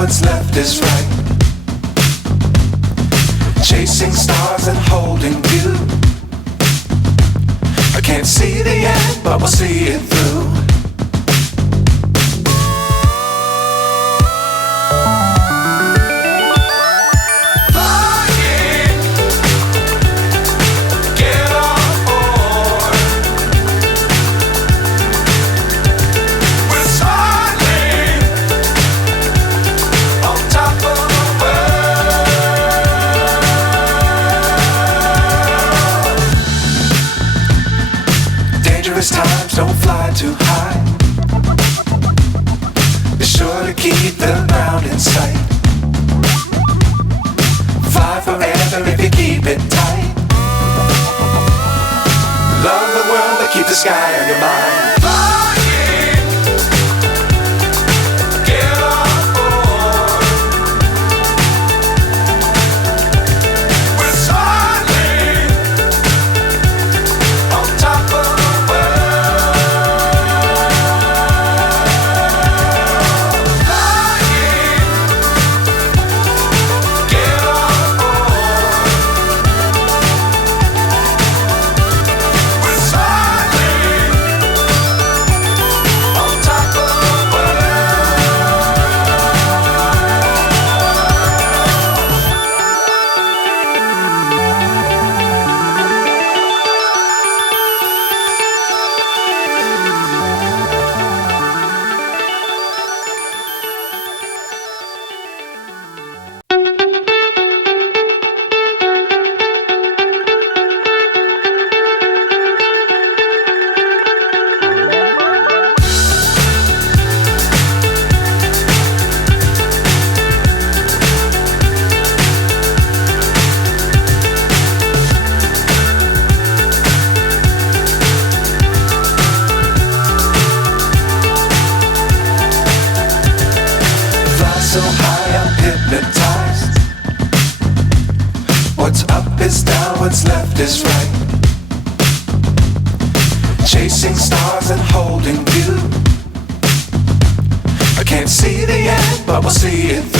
what's left is right. Chasing stars and holding you. I can't see the end, but we'll see it through. Times don't fly too high. Be sure to keep the ground in sight. Fly forever if you keep it tight. Love the world but keep the sky on your mind. So high I'm hypnotized. What's up is down, what's left is right. Chasing stars and holding you. I can't see the end, but we'll see it through.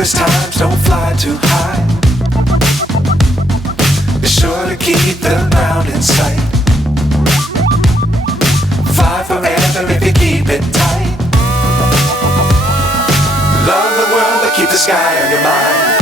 Times don't fly too high. Be sure to keep the ground in sight. Fly forever if you keep it tight. Love the world but keep the sky on your mind.